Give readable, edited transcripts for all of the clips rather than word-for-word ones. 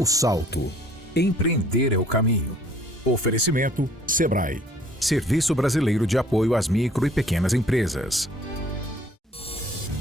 O salto. Empreender é o caminho. Oferecimento Sebrae. Serviço Brasileiro de Apoio às Micro e Pequenas Empresas.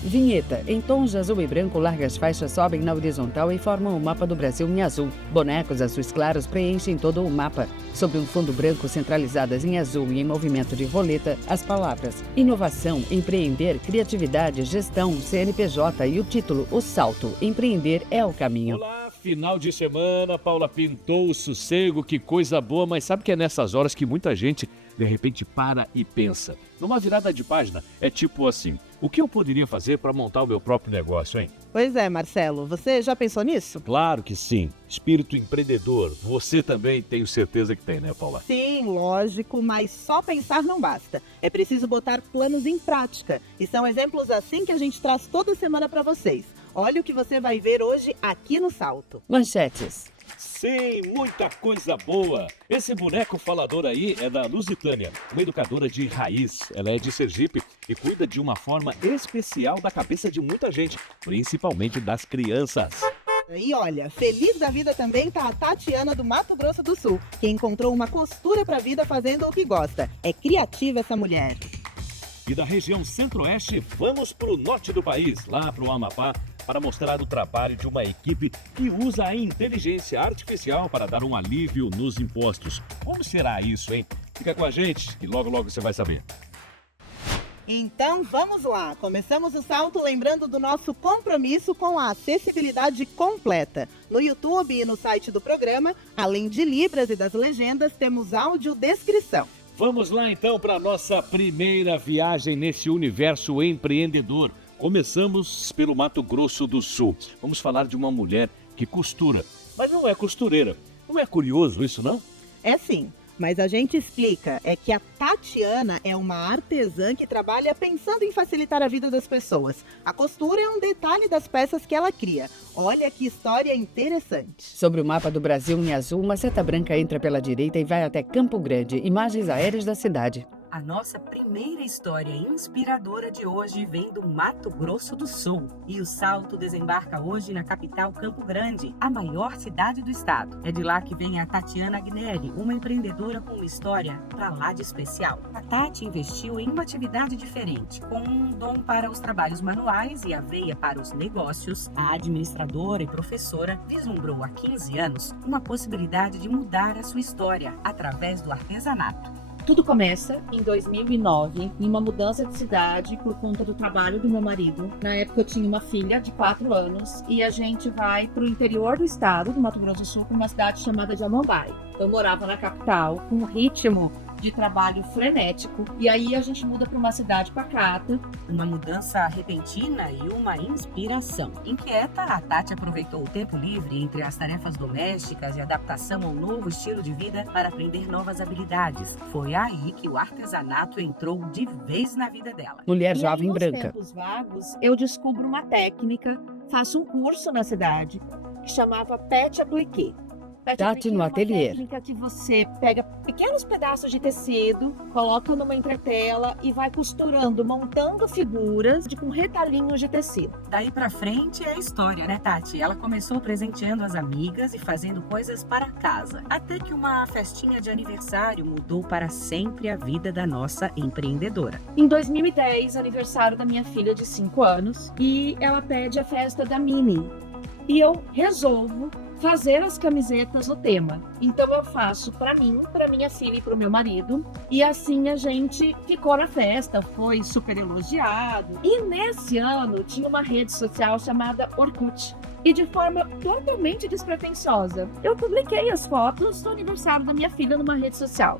Vinheta. Em tons de azul e branco, largas faixas sobem na horizontal e formam o mapa do Brasil em azul. Bonecos azuis claros preenchem todo o mapa. Sobre um fundo branco centralizadas em azul e em movimento de roleta, as palavras inovação, empreender, criatividade, gestão, CNPJ e o título O Salto. Empreender é o caminho. Olá, final de semana, Paula, pintou o sossego, que coisa boa, mas sabe que é nessas horas que muita gente de repente para e pensa. Numa virada de página, é tipo assim: o que eu poderia fazer para montar o meu próprio negócio, hein? Pois é, Marcelo, você já pensou nisso? Claro que sim. Espírito empreendedor, você também tenho certeza que tem, né, Paula? Sim, lógico, mas só pensar não basta. É preciso botar planos em prática. E são exemplos assim que a gente traz toda semana para vocês. Olha o que você vai ver hoje aqui no Salto. Manchetes. Sim, muita coisa boa. Esse boneco falador aí é da Lusitânia, uma educadora de raiz. Ela é de Sergipe e cuida de uma forma especial da cabeça de muita gente, principalmente das crianças. E olha, feliz da vida também tá a Tatiana do Mato Grosso do Sul, que encontrou uma costura pra vida fazendo o que gosta. É criativa essa mulher. E da região centro-oeste, vamos para o norte do país, lá para o Amapá, para mostrar o trabalho de uma equipe que usa a inteligência artificial para dar um alívio nos impostos. Como será isso, hein? Fica com a gente e logo logo você vai saber. Então vamos lá, começamos o salto lembrando do nosso compromisso com a acessibilidade completa. No YouTube e no site do programa, além de Libras e das legendas, temos audiodescrição. Vamos lá então para a nossa primeira viagem nesse universo empreendedor. Começamos pelo Mato Grosso do Sul. Vamos falar de uma mulher que costura, mas não é costureira. Não é curioso isso, não? É sim, mas a gente explica. É que a Tatiana é uma artesã que trabalha pensando em facilitar a vida das pessoas. A costura é um detalhe das peças que ela cria. Olha que história interessante. Sobre o mapa do Brasil em azul, uma seta branca entra pela direita e vai até Campo Grande. Imagens aéreas da cidade. A nossa primeira história inspiradora de hoje vem do Mato Grosso do Sul. E o salto desembarca hoje na capital Campo Grande, a maior cidade do estado. É de lá que vem a Tatiana Agnelli, uma empreendedora com uma história pra lá de especial. A Tati investiu em uma atividade diferente. Com um dom para os trabalhos manuais e a veia para os negócios, a administradora e professora vislumbrou há 15 anos uma possibilidade de mudar a sua história através do artesanato. Tudo começa em 2009, em uma mudança de cidade por conta do trabalho do meu marido. Na época eu tinha uma filha de 4 anos e a gente vai para o interior do estado, do Mato Grosso do Sul, para uma cidade chamada Amambai. Eu morava na capital com um ritmo de trabalho frenético e aí a gente muda para uma cidade pacata. Uma mudança repentina e uma inspiração. Inquieta, a Tati aproveitou o tempo livre entre as tarefas domésticas e adaptação ao novo estilo de vida para aprender novas habilidades. Foi aí que o artesanato entrou de vez na vida dela. Mulher E jovem aí, nos branca. tempos vagos, eu descubro uma técnica, faço um curso na cidade que chamava Pet Appliqué. Tati no ateliê. É uma técnica que você pega pequenos pedaços de tecido, coloca numa entretela e vai costurando, montando figuras com retalhinhos de tecido. Daí pra frente é a história, né, Tati? Ela começou presenteando as amigas e fazendo coisas para casa. Até que uma festinha de aniversário mudou para sempre a vida da nossa empreendedora. Em 2010, aniversário da minha filha de 5 anos, e ela pede a festa da Mini. E eu resolvo fazer as camisetas no tema. Então eu faço para mim, para minha filha e para o meu marido. E assim a gente ficou na festa, foi super elogiado. E nesse ano tinha uma rede social chamada Orkut. E de forma totalmente despretensiosa, eu publiquei as fotos do aniversário da minha filha numa rede social.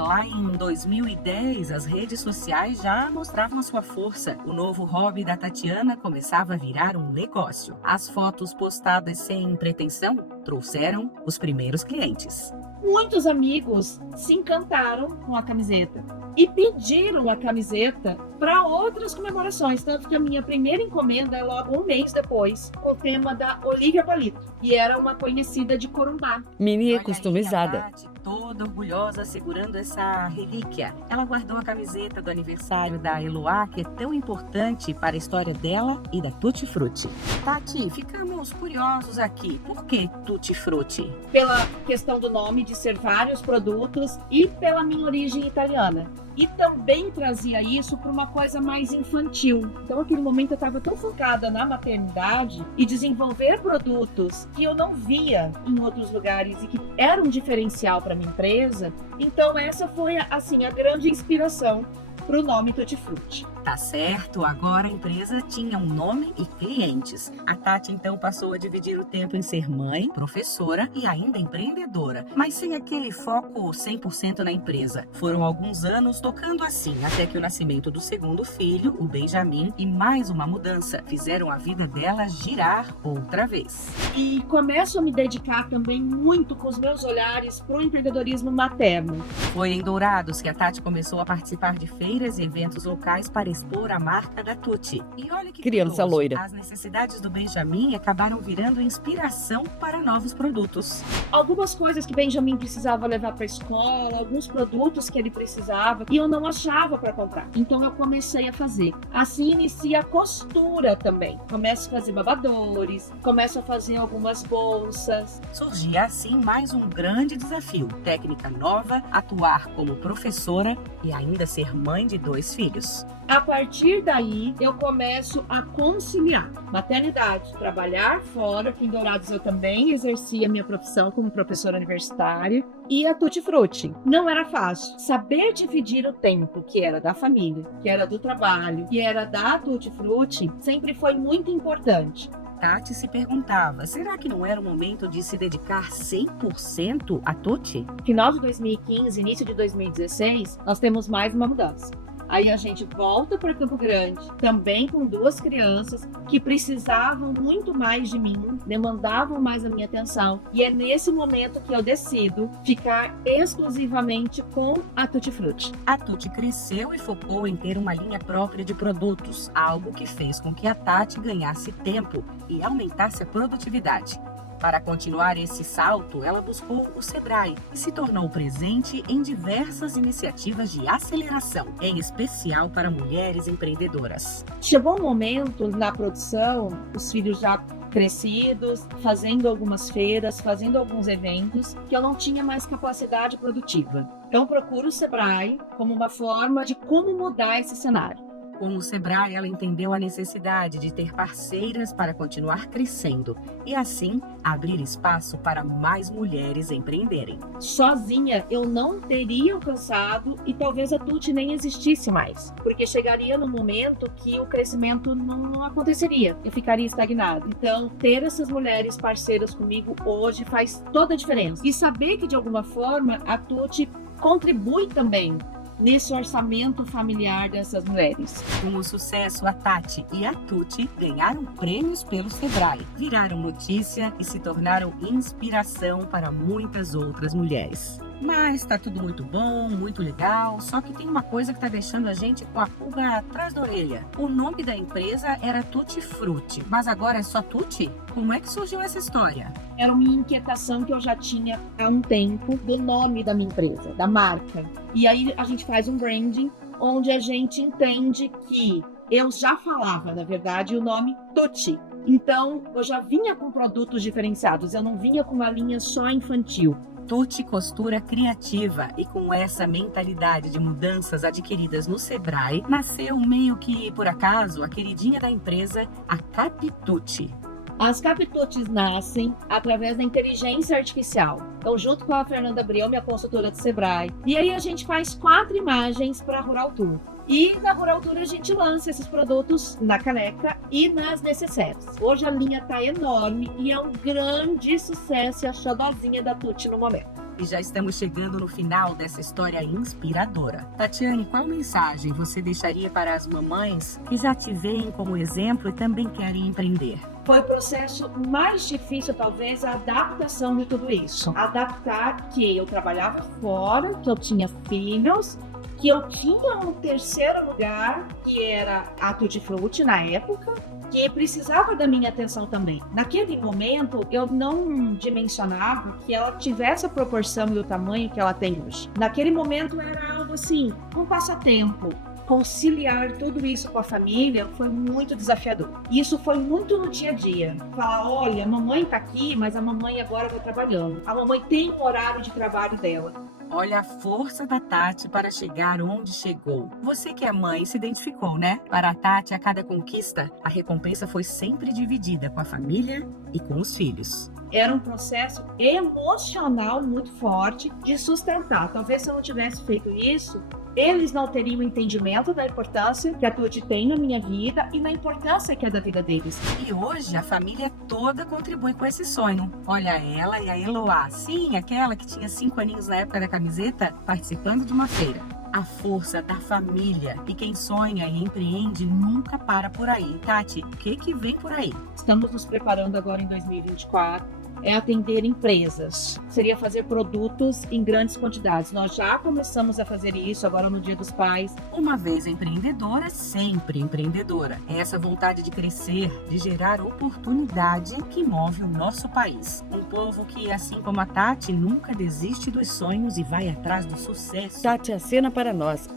Lá em 2010, as redes sociais já mostravam a sua força. O novo hobby da Tatiana começava a virar um negócio. As fotos postadas sem pretensão trouxeram os primeiros clientes. Muitos amigos se encantaram com a camiseta e pediram a camiseta para outras comemorações, tanto que a minha primeira encomenda é logo um mês depois, com o tema da Olivia Palito, e era uma conhecida de Corumbá. Mini Olha aí, customizada. a Tati toda orgulhosa segurando essa relíquia. Ela guardou a camiseta do aniversário da Eloá, que é tão importante para a história dela e da Tutti Frutti. Tati, ficamos curiosos aqui. Por que Tutti Frutti? Pela questão do nome, de ser vários produtos, e pela minha origem italiana. E também trazia isso para uma coisa mais infantil. Então, naquele momento, eu estava tão focada na maternidade e desenvolver produtos que eu não via em outros lugares e que eram um diferencial para minha empresa. Então, essa foi, assim, a grande inspiração para o nome Tutti Frutti. Tá certo, agora a empresa tinha um nome e clientes. A Tati então passou a dividir o tempo em ser mãe, professora e ainda empreendedora, mas sem aquele foco 100% na empresa. Foram alguns anos tocando assim, até que o nascimento do segundo filho, o Benjamin, e mais uma mudança fizeram a vida dela girar outra vez. E começo a me dedicar também muito com os meus olhares para o empreendedorismo materno. Foi em Dourados que a Tati começou a participar de feiras e eventos locais para expor a marca da Tutti. E olha que Criança curioso, loira. as necessidades do Benjamin acabaram virando inspiração para novos produtos. Algumas coisas que Benjamin precisava levar para a escola, alguns produtos que ele precisava e eu não achava para comprar. Então eu comecei a fazer. Assim inicia a costura também. Começo a fazer babadores, começo a fazer algumas bolsas. Surgia assim mais um grande desafio: técnica nova, atuar como professora e ainda ser mãe de 2 filhos. A partir daí, eu começo a conciliar maternidade, trabalhar fora, que em Dourados eu também exercia minha profissão como professora universitária, e a Tutti Frutti. Não era fácil. Saber dividir o tempo, que era da família, que era do trabalho, que era da Tutti Frutti, sempre foi muito importante. Tati se perguntava, será que não era o momento de se dedicar 100% a Tutti? Final de 2015, início de 2016, nós temos mais uma mudança. Aí a gente volta para Campo Grande, também com 2 crianças que precisavam muito mais de mim, demandavam mais a minha atenção. E é nesse momento que eu decido ficar exclusivamente com a Tutti Frutti. A Tutti cresceu e focou em ter uma linha própria de produtos, algo que fez com que a Tati ganhasse tempo e aumentasse a produtividade. Para continuar esse salto, ela buscou o Sebrae e se tornou presente em diversas iniciativas de aceleração, em especial para mulheres empreendedoras. Chegou um momento na produção, os filhos já crescidos, fazendo algumas feiras, fazendo alguns eventos, que eu não tinha mais capacidade produtiva. Então procuro o Sebrae como uma forma de como mudar esse cenário. Com o Sebrae, ela entendeu a necessidade de ter parceiras para continuar crescendo e, assim, abrir espaço para mais mulheres empreenderem. Sozinha, eu não teria alcançado e talvez a Tutti nem existisse mais, porque chegaria no momento que o crescimento não aconteceria, eu ficaria estagnada. Então, ter essas mulheres parceiras comigo hoje faz toda a diferença. E saber que, de alguma forma, a Tutti contribui também nesse orçamento familiar dessas mulheres. Com o sucesso, a Tati e a Tutti ganharam prêmios pelo Sebrae, viraram notícia e se tornaram inspiração para muitas outras mulheres. Mas tá tudo muito bom, muito legal, só que tem uma coisa que tá deixando a gente com a pulga atrás da orelha. O nome da empresa era Tutti Frutti, mas agora é só Tutti? Como é que surgiu essa história? Era uma inquietação que eu já tinha há um tempo do nome da minha empresa, da marca. E aí a gente faz um branding onde a gente entende que eu já falava, na verdade, o nome Tutti. Então, eu já vinha com produtos diferenciados, eu não vinha com uma linha só infantil. Tutti Costura Criativa, e com essa mentalidade de mudanças adquiridas no Sebrae, nasceu meio que, por acaso, a queridinha da empresa, a Capitutti. As Capitutis nascem através da inteligência artificial. Então, junto com a Fernanda Abreu, minha consultora do Sebrae, e aí a gente faz 4 imagens para a Rural Tour. E na Rural Tour a gente lança esses produtos na caneca e nas necessárias. Hoje a linha está enorme e é um grande sucesso e a xodozinha da Tutti no momento. E já estamos chegando no final dessa história inspiradora. Tatiane, qual mensagem você deixaria para as mamães que já te veem como exemplo e também querem empreender? Foi o processo mais difícil, talvez, a adaptação de tudo isso. Adaptar que eu trabalhava fora, que eu tinha filhos, que eu tinha um terceiro lugar, que era a Tutti Frutti na época, que precisava da minha atenção também. Naquele momento, eu não dimensionava que ela tivesse a proporção e o tamanho que ela tem hoje. Naquele momento era algo assim, um passatempo. Conciliar tudo isso com a família foi muito desafiador. Isso foi muito no dia a dia. Falar, olha, a mamãe tá aqui, mas a mamãe agora vai trabalhando. A mamãe tem um horário de trabalho dela. Olha a força da Tati para chegar onde chegou. Você que é mãe se identificou, né? Para a Tati, a cada conquista, a recompensa foi sempre dividida com a família e com os filhos. Era um processo emocional muito forte de sustentar. Talvez se eu não tivesse feito isso, eles não teriam entendimento da importância que a Tuti tem na minha vida e na importância que é da vida deles. E hoje a família toda contribui com esse sonho. Olha ela e a Eloá, sim, aquela que tinha 5 aninhos na época da camiseta, participando de uma feira. A força da família. E quem sonha e empreende nunca para por aí. Tati, o que vem por aí? Estamos nos preparando agora em 2024. É atender empresas, seria fazer produtos em grandes quantidades. Nós já começamos a fazer isso agora no Dia dos Pais. Uma vez empreendedora, sempre empreendedora. É essa vontade de crescer, de gerar oportunidade que move o nosso país. Um povo que, assim como a Tati, nunca desiste dos sonhos e vai atrás do sucesso. Tati acena para nós,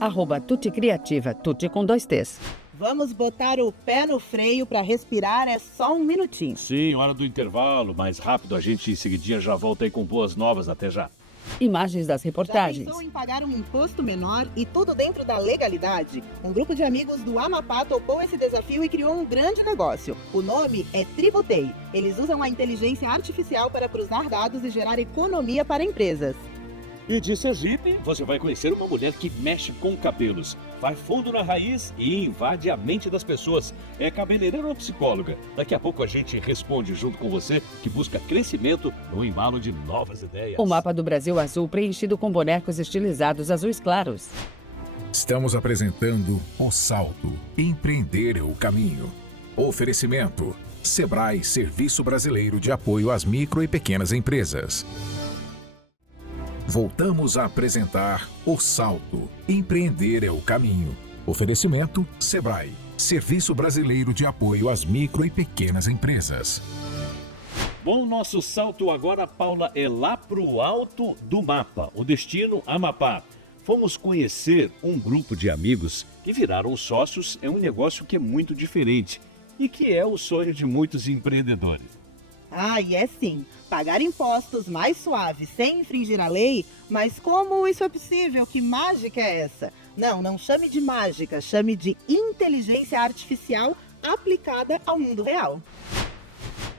@Tuti Criativa, Tuti com 2 T's. Vamos botar o pé no freio para respirar, é só um minutinho. Sim, hora do intervalo, mais rápido a gente em seguidinha já volta aí com boas novas, até já. Imagens das Já reportagens. pensou em pagar um imposto menor e tudo dentro da legalidade? Um grupo de amigos do Amapá topou esse desafio e criou um grande negócio. O nome é Tributei. Eles usam a inteligência artificial para cruzar dados e gerar economia para empresas. E de Sergipe, você vai conhecer uma mulher que mexe com cabelos, vai fundo na raiz e invade a mente das pessoas. É cabeleireira ou psicóloga? Daqui a pouco a gente responde junto com você, que busca crescimento no embalo de novas ideias. O mapa do Brasil azul preenchido com bonecos estilizados azuis claros. Estamos apresentando O Salto. Empreender é o caminho. Oferecimento: Sebrae, Serviço Brasileiro de Apoio às Micro e Pequenas Empresas. Voltamos a apresentar O Salto. Empreender é o caminho. Oferecimento: Sebrae, Serviço Brasileiro de Apoio às Micro e Pequenas Empresas. Bom, nosso salto agora, Paula, é lá pro alto do mapa, o destino Amapá. Fomos conhecer um grupo de amigos que viraram sócios em um negócio que é muito diferente e que é o sonho de muitos empreendedores. Ah, e é sim, pagar impostos mais suaves sem infringir a lei, mas como isso é possível? Que mágica é essa? Não chame de mágica, chame de inteligência artificial aplicada ao mundo real.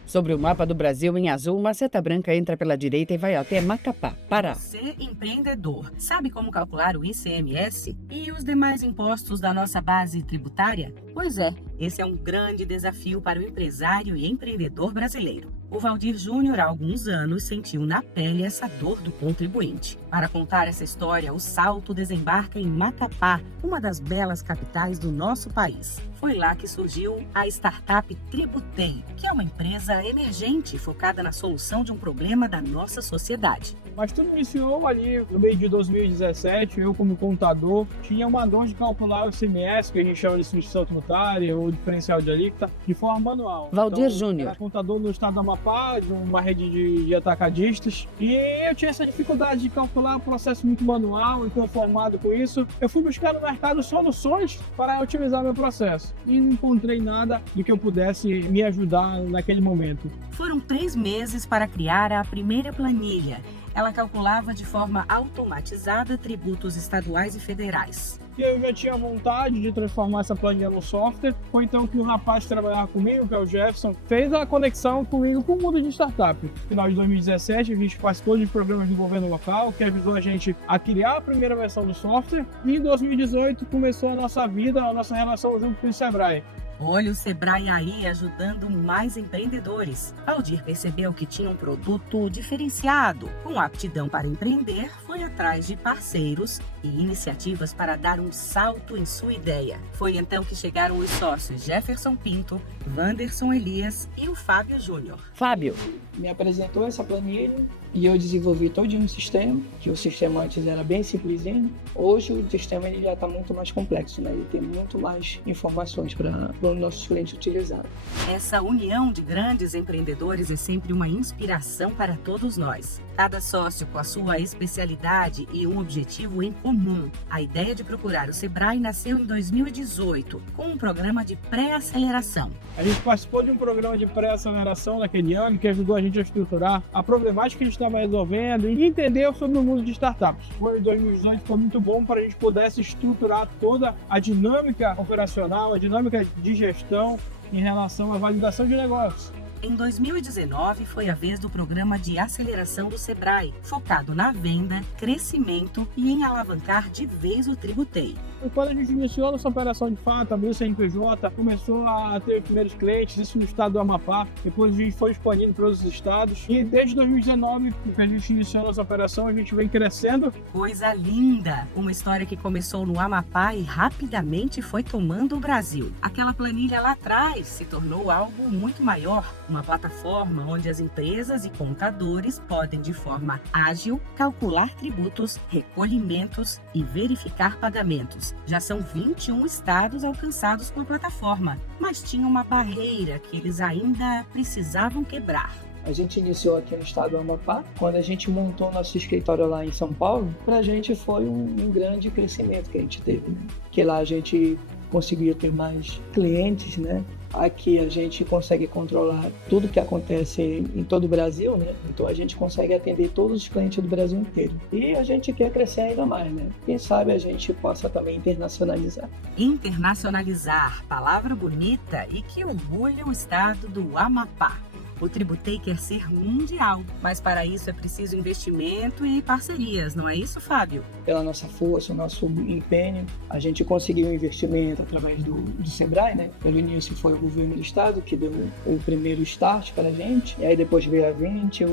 Sobre o mapa do Brasil em azul, uma seta branca entra pela direita e vai até Macapá, Pará. Você, empreendedor, sabe como calcular o ICMS e os demais impostos da nossa base tributária? Pois é, esse é um grande desafio para o empresário e empreendedor brasileiro. O Valdir Júnior, há alguns anos, sentiu na pele essa dor do contribuinte. Para contar essa história, o Salto desembarca em Macapá, uma das belas capitais do nosso país. Foi lá que surgiu a startup Tributei, que é uma empresa emergente focada na solução de um problema da nossa sociedade. Mas tudo iniciou ali no meio de 2017, eu como contador tinha uma dor de calcular o ICMS, que a gente chama de substituição tributária ou diferencial de alíquota, de forma manual. Valdir Então, Júnior. era contador no estado do Amapá, de uma rede de atacadistas, e eu tinha essa dificuldade de calcular um processo muito manual, inconformado com isso. Eu fui buscar no mercado soluções para otimizar meu processo e não encontrei nada do que eu pudesse me ajudar naquele momento. Foram 3 meses para criar a primeira planilha. Ela calculava de forma automatizada tributos estaduais e federais. E eu já tinha vontade de transformar essa planilha no software. Foi então que o rapaz que trabalhava comigo, que é o Jefferson, fez a conexão comigo com o mundo de startup. No final de 2017, a gente participou de programas do governo local, que ajudou a gente a criar a primeira versão do software. E em 2018 começou a nossa vida, a nossa relação junto com o Sebrae. Olha o Sebrae aí ajudando mais empreendedores. Valdir percebeu que tinha um produto diferenciado. Com aptidão para empreender, foi foi atrás de parceiros e iniciativas para dar um salto em sua ideia. Foi então que chegaram os sócios Jefferson Pinto, Wanderson Elias e o Fábio Júnior. Fábio, Me apresentou essa planilha e eu desenvolvi todo um sistema, que o sistema antes era bem simplesinho. Hoje o sistema ele já está muito mais complexo, né? Ele tem muito mais informações para os nossos clientes utilizarem. Essa união de grandes empreendedores é sempre uma inspiração para todos nós. Cada sócio com a sua especialidade e um objetivo em comum. A ideia de procurar o Sebrae nasceu em 2018, com um programa de pré-aceleração. A gente participou de um programa de pré-aceleração naquele ano que ajudou a gente a estruturar a problemática que a gente estava resolvendo e entender sobre o mundo de startups. O ano de 2018 foi muito bom para a gente pudesse estruturar toda a dinâmica operacional, a dinâmica de gestão em relação à validação de negócios. Em 2019, foi a vez do programa de aceleração do Sebrae, focado na venda, crescimento e em alavancar de vez o Tributei. E quando a gente iniciou nossa operação de fato, abriu o CNPJ, começou a ter os primeiros clientes, isso no estado do Amapá, depois a gente foi expandindo para outros estados. E desde 2019, que a gente iniciou nossa operação, a gente vem crescendo. Coisa linda! Uma história que começou no Amapá e rapidamente foi tomando o Brasil. Aquela planilha lá atrás se tornou algo muito maior. Uma plataforma onde as empresas e contadores podem, de forma ágil, calcular tributos, recolhimentos e verificar pagamentos. Já são 21 estados alcançados com a plataforma, mas tinha uma barreira que eles ainda precisavam quebrar. A gente iniciou aqui no estado do Amapá. Quando a gente montou nosso escritório lá em São Paulo, para a gente foi um grande crescimento que a gente teve, né? Que lá a gente conseguiu ter mais clientes, né? Aqui a gente consegue controlar tudo que acontece em todo o Brasil, né? Então a gente consegue atender todos os clientes do Brasil inteiro. E a gente quer crescer ainda mais, né? Quem sabe a gente possa também internacionalizar. Internacionalizar, palavra bonita e que orgulha o estado do Amapá. O Tributei quer ser mundial, mas para isso é preciso investimento e parcerias, não é isso, Fábio? Pela nossa força, o nosso empenho, a gente conseguiu um investimento através do Sebrae, né? Pelo início foi o governo do estado que deu o primeiro start para a gente, e aí depois veio a Vinci,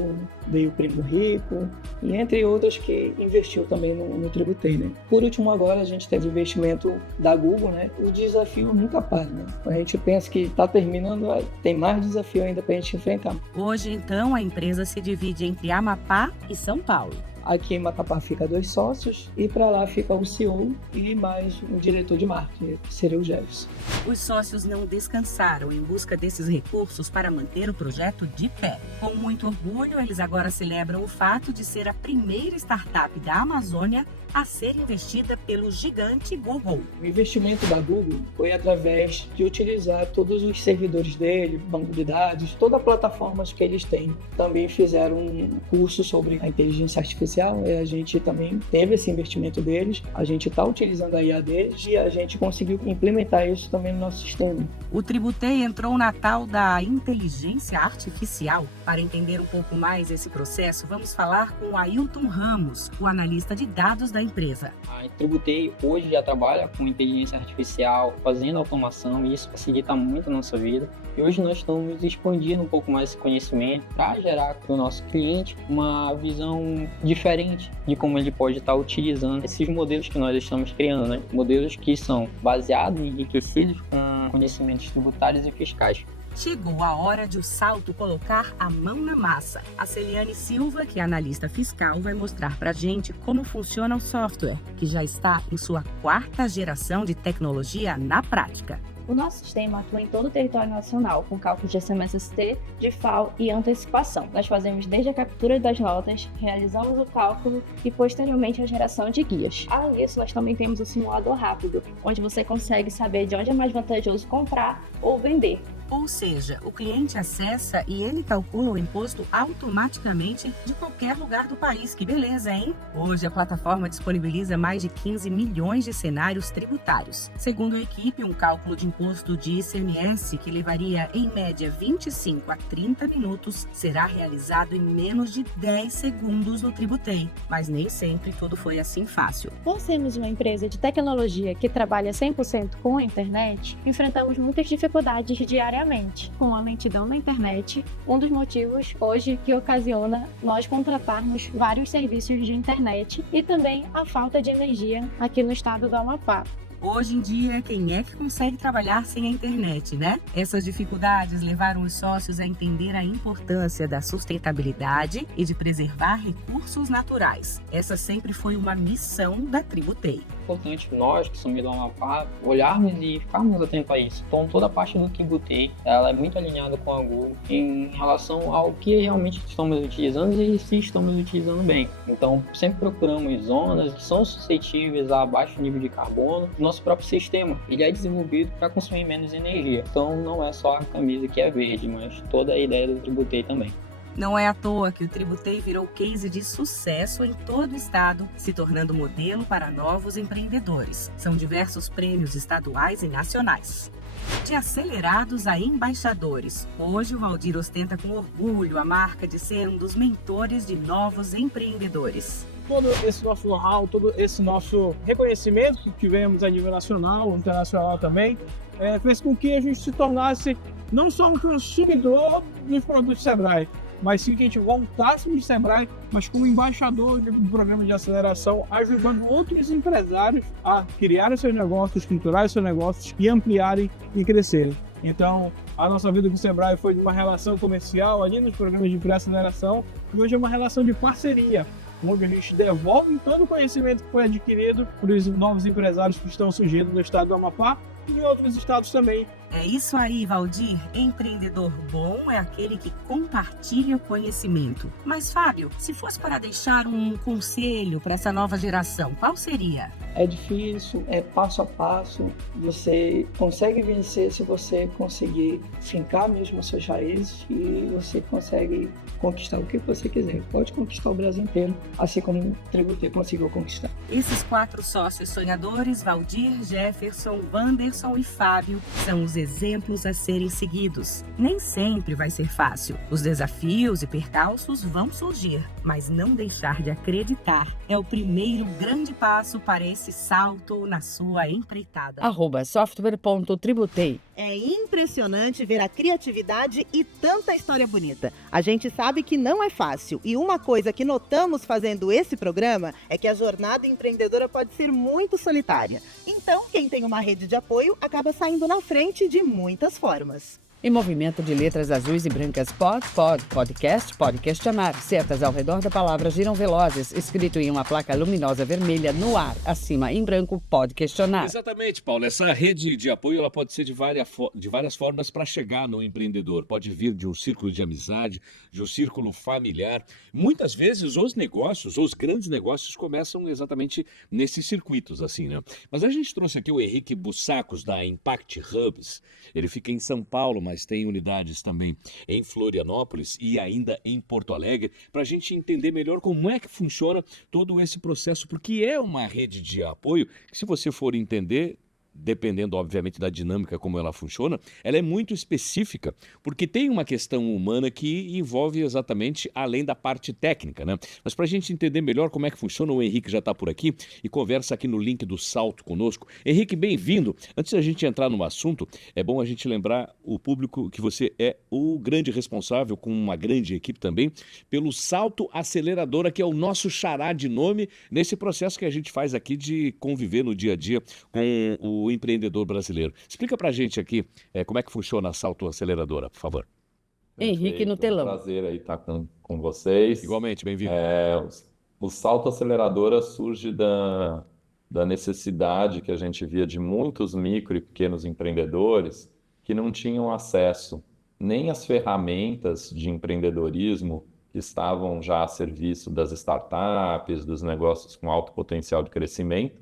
veio o Primo Rico, e entre outros que investiu também no Tributei, né? Por último agora a gente teve o investimento da Google, né? O desafio nunca para, né? A gente pensa que está terminando, tem mais desafio ainda para a gente enfrentar. Hoje, então, a empresa se divide entre Amapá e São Paulo. Aqui em Macapá fica 2 sócios e para lá fica o CEO e mais um diretor de marketing, que seria o Jefferson. Os sócios não descansaram em busca desses recursos para manter o projeto de pé. Com muito orgulho, eles agora celebram o fato de ser a primeira startup da Amazônia a ser investida pelo gigante Google. O investimento da Google foi através de utilizar todos os servidores dele, banco de dados, toda a plataforma que eles têm. Também fizeram um curso sobre a inteligência artificial e a gente também teve esse investimento deles. A gente está utilizando a IA deles e a gente conseguiu implementar isso também no nosso sistema. O Tributei entrou na tal da inteligência artificial. Para entender um pouco mais esse processo, vamos falar com Ailton Ramos, o analista de dados da empresa. A Tributei hoje já trabalha com inteligência artificial, fazendo automação, e isso facilita muito a nossa vida. E hoje nós estamos expandindo um pouco mais esse conhecimento para gerar para o nosso cliente uma visão diferente de como ele pode estar utilizando esses modelos que nós estamos criando, né? Modelos que são baseados e enriquecidos com conhecimentos tributários e fiscais. Chegou a hora de o salto colocar a mão na massa. A Celiane Silva, que é analista fiscal, vai mostrar pra gente como funciona o software, que já está em sua 4ª geração de tecnologia na prática. O nosso sistema atua em todo o território nacional, com cálculos de SMST, de FAO e antecipação. Nós fazemos desde a captura das notas, realizamos o cálculo e posteriormente a geração de guias. Além disso, nós também temos o simulador rápido, onde você consegue saber de onde é mais vantajoso comprar ou vender. Ou seja, o cliente acessa e ele calcula o imposto automaticamente de qualquer lugar do país. Que beleza, hein? Hoje a plataforma disponibiliza mais de 15 milhões de cenários tributários. Segundo a equipe, um cálculo de imposto de ICMS que levaria em média 25 a 30 minutos será realizado em menos de 10 segundos no Tributei. Mas nem sempre tudo foi assim fácil. Por sermos uma empresa de tecnologia que trabalha 100% com a internet, enfrentamos muitas dificuldades diariamente. diariamente com a lentidão da internet, um dos motivos hoje que ocasiona nós contratarmos vários serviços de internet e também a falta de energia aqui no estado do Amapá. Hoje em dia, quem é que consegue trabalhar sem a internet, né? Essas dificuldades levaram os sócios a entender a importância da sustentabilidade e de preservar recursos naturais. Essa sempre foi uma missão da Tributei. É importante nós, que somos do Amapá, olharmos e ficarmos atentos a isso. Então, toda a parte do Tributei, ela é muito alinhada com a Google em relação ao que realmente estamos utilizando e se estamos utilizando bem. Então, sempre procuramos zonas que são suscetíveis a baixo nível de carbono. Nosso próprio sistema, ele é desenvolvido para consumir menos energia. Então, não é só a camisa que é verde, mas toda a ideia do Tributei também. Não é à toa que o Tributei virou case de sucesso em todo o estado, se tornando modelo para novos empreendedores. São diversos prêmios estaduais e nacionais. De acelerados a embaixadores, hoje o Valdir ostenta com orgulho a marca de ser um dos mentores de novos empreendedores. Todo esse nosso know-how, todo esse nosso reconhecimento que tivemos a nível nacional, internacional também, fez com que a gente se tornasse não só um consumidor dos produtos Sebrae, mas sim que a gente voltasse do Sebrae, mas como embaixador do programa de aceleração, ajudando outros empresários a criarem seus negócios, estruturarem seus negócios e ampliarem e crescerem. Então, a nossa vida com o Sebrae foi de uma relação comercial ali nos programas de pré-aceleração e hoje é uma relação de parceria, onde a gente devolve todo o conhecimento que foi adquirido por os novos empresários que estão surgindo no estado do Amapá e em outros estados também. É isso aí, Valdir. Empreendedor bom é aquele que compartilha o conhecimento. Mas, Fábio, se fosse para deixar um conselho para essa nova geração, qual seria? É difícil, é passo a passo. Você consegue vencer se você conseguir fincar mesmo as suas raízes e você consegue conquistar o que você quiser. Pode conquistar o Brasil inteiro, assim como o Tributei conseguiu conquistar. Esses 4 sócios sonhadores, Valdir, Jefferson, Wanderson e Fábio, são os exemplos a serem seguidos. Nem sempre vai ser fácil. Os desafios e percalços vão surgir, mas não deixar de acreditar é o primeiro grande passo para esse salto na sua empreitada. @software.tributei. É impressionante ver a criatividade e tanta história bonita. A gente sabe que não é fácil e uma coisa que notamos fazendo esse programa é que a jornada empreendedora pode ser muito solitária. Então, quem tem uma rede de apoio acaba saindo na frente de muitas formas. Em movimento de letras azuis e brancas, podcast, pode questionar. Setas ao redor da palavra giram velozes, escrito em uma placa luminosa vermelha no ar. Acima, em branco, pode questionar. Exatamente, Paulo. Essa rede de apoio ela pode ser de várias formas para chegar no empreendedor. Pode vir de um círculo de amizade, de um círculo familiar. Muitas vezes os negócios, os grandes negócios começam exatamente nesses circuitos, assim, né? Mas a gente trouxe aqui o Henrique Bussacos, da Impact Hubs. Ele fica em São Paulo, mas tem unidades também em Florianópolis e ainda em Porto Alegre, para a gente entender melhor como é que funciona todo esse processo, porque é uma rede de apoio que, se você for entender, dependendo, obviamente, da dinâmica como ela funciona, ela é muito específica, porque tem uma questão humana que envolve exatamente além da parte técnica, né? Mas para a gente entender melhor como é que funciona, o Henrique já está por aqui e conversa aqui no link do Salto conosco. Henrique, bem-vindo. Antes da gente entrar no assunto, é bom a gente lembrar o público que você é o grande responsável, com uma grande equipe também, pelo Salto Aceleradora, que é o nosso xará de nome nesse processo que a gente faz aqui de conviver no dia a dia com o empreendedor brasileiro. Explica pra gente aqui como é que funciona a Salto Aceleradora, por favor. Henrique no telão. É um prazer aí estar com vocês. Igualmente, bem-vindo. O Salto Aceleradora surge da necessidade que a gente via de muitos micro e pequenos empreendedores que não tinham acesso nem às ferramentas de empreendedorismo que estavam já a serviço das startups, dos negócios com alto potencial de crescimento,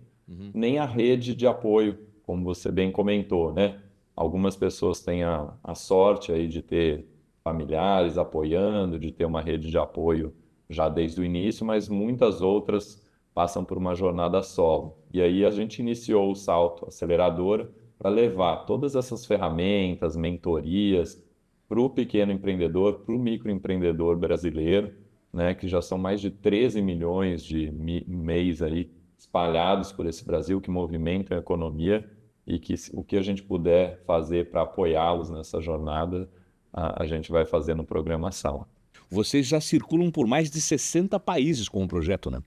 nem a rede de apoio, como você bem comentou, né? Algumas pessoas têm a sorte aí de ter familiares apoiando, de ter uma rede de apoio já desde o início, mas muitas outras passam por uma jornada solo. E aí a gente iniciou o Salto Aceleradora para levar todas essas ferramentas, mentorias para o pequeno empreendedor, para o microempreendedor brasileiro, né? Que já são mais de 13 milhões de MEIs aí espalhados por esse Brasil, que movimentam a economia. e que o que a gente puder fazer para apoiá-los nessa jornada, a gente vai fazer no programa Sal. Vocês já circulam por mais de 60 países com o projeto, né?